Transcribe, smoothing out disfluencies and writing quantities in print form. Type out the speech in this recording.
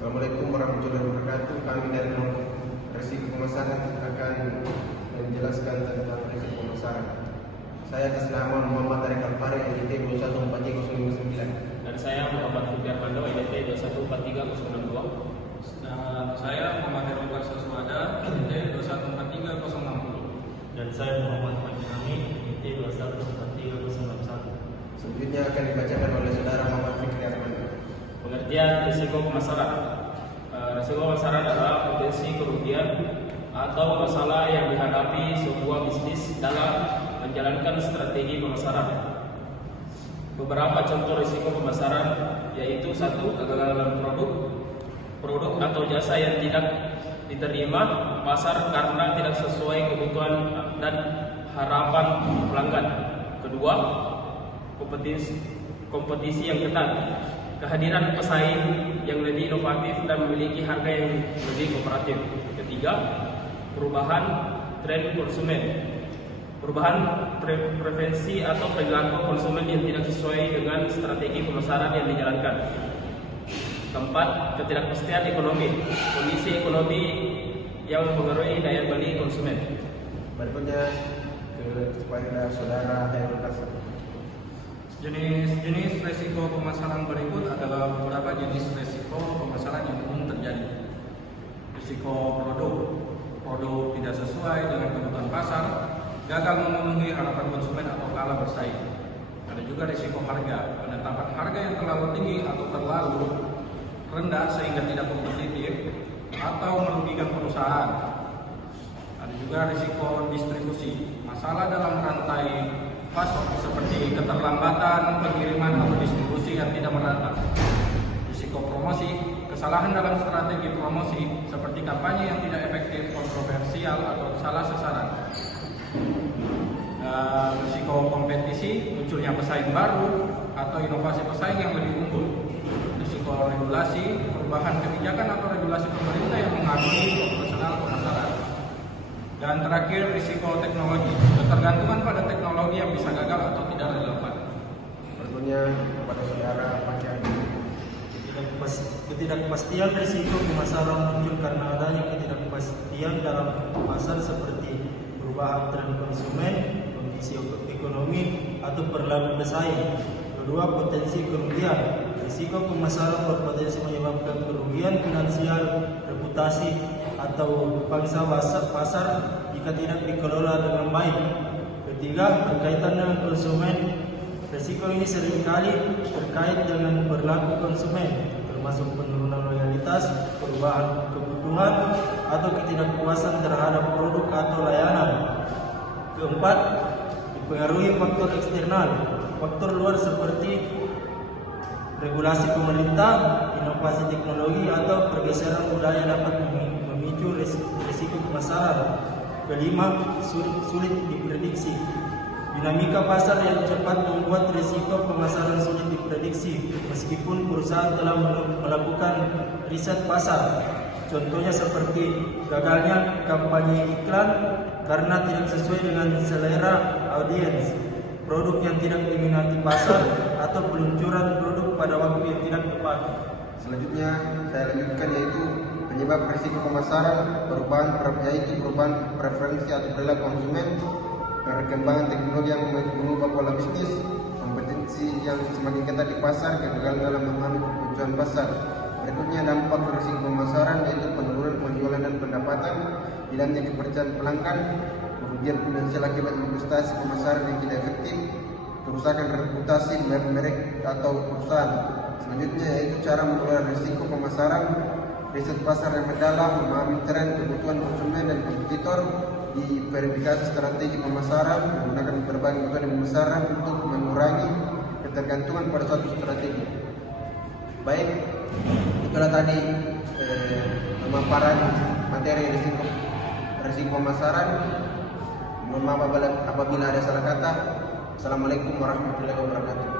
Assalamualaikum warahmatullahi wabarakatuh. Kami dari Resiko Pemasaran akan menjelaskan tentang resiko pemasaran. Saya atas nama Muhammad Tarik Alfari, IDT 2143059. Dan saya Muhammad Fikri Armando, IDT 2143062. Dan saya Muhammad Heron Saswada, IDT 2143060. Dan saya Muhammad Majnami, IDT 2143061. Selanjutnya akan dibacakan oleh saudara Muhammad Fikri Armando. Pengertian risiko pemasaran. Risiko pemasaran adalah potensi kerugian atau masalah yang dihadapi sebuah bisnis dalam menjalankan strategi pemasaran. Beberapa contoh risiko pemasaran yaitu: 1. Kegagalan produk atau jasa yang tidak diterima pasar karena tidak sesuai kebutuhan dan harapan pelanggan. 2. Kompetisi yang ketat. Kehadiran pesaing yang lebih inovatif dan memiliki harga yang lebih kooperatif. 3. Perubahan tren konsumen. Perubahan preferensi atau perilaku konsumen yang tidak sesuai dengan strategi pemasaran yang dijalankan. 4. Ketidakpastian ekonomi. Kondisi ekonomi yang mempengaruhi daya beli konsumen. Berikutnya kepada saudara Heron Kasar. Jenis resiko pemasaran berikut adalah beberapa jenis resiko pemasaran yang umum terjadi. Risiko produk tidak sesuai dengan kebutuhan pasar, gagal memenuhi harapan konsumen atau kalah bersaing. Ada juga risiko harga, penetapan harga yang terlalu tinggi atau terlalu rendah sehingga tidak kompetitif atau merugikan perusahaan. Ada juga risiko distribusi, masalah dalam rantai pasok seperti keterlambatan pengiriman atau distribusi yang tidak merata. Risiko promosi, kesalahan dalam strategi promosi seperti kampanye yang tidak efektif, kontroversial atau salah sasaran. Risiko kompetisi, munculnya pesaing baru atau inovasi pesaing yang lebih unggul. Risiko regulasi, perubahan kebijakan atau regulasi pemerintah yang mengaruhi operasional pemasaran. Dan terakhir, risiko teknologi, ketergantungan pada teknologi yang bisa gagal atau tidak relevan. Berikutnya kepada saudara Pakaian. Ketidakpastian risiko pemasaran muncul karena adanya ketidakpastian dalam pasar seperti perubahan tren konsumen, kondisi ekonomi, atau perilaku pesaing. Kedua, potensi kerugian. Risiko pemasaran berpotensi menyebabkan kerugian finansial, reputasi, atau pangsa pasar jika tidak dikelola dengan baik. Ketiga, berkaitan dengan konsumen. Risiko ini seringkali terkait dengan perilaku konsumen, termasuk penurunan loyalitas, perubahan kebutuhan, atau ketidakpuasan terhadap produk atau layanan. Keempat, dipengaruhi faktor eksternal. Faktor luar seperti regulasi pemerintah, inovasi teknologi, atau pergeseran budaya dapat memicu risiko pemasaran. Kelima, sulit diprediksi. Dinamika pasar yang cepat membuat risiko pemasaran sulit diprediksi meskipun perusahaan telah melakukan riset pasar. Contohnya seperti gagalnya kampanye iklan karena tidak sesuai dengan selera audiens, produk yang tidak diminati pasar, atau peluncuran produk pada waktu yang tidak tepat. Selanjutnya saya lanjutkan yaitu penyebab risiko pemasaran, perubahan preferensi atau perilaku konsumen, perkembangan teknologi yang mengubah pola bisnis, kompetensi yang semakin ketat di pasar, kegagalan dalam memahami kebutuhan pasar. Berikutnya dampak risiko pemasaran yaitu penurunan penjualan dan pendapatan, hilangnya kepercayaan pelanggan, kerugian finansial akibat investasi pemasaran yang tidak efektif, kerusakan reputasi merek atau perusahaan. Selanjutnya yaitu cara mengelola risiko pemasaran, riset pasar yang mendalam, memahami tren, kebutuhan konsumen dan kompetitor, diverifikasi strategi pemasaran, menggunakan berbagai metode pemasaran untuk mengurangi ketergantungan pada suatu strategi. Baik, itulah tadi pemaparan materi risiko pemasaran. Mohon maaf apabila ada salah kata. Assalamualaikum warahmatullahi wabarakatuh.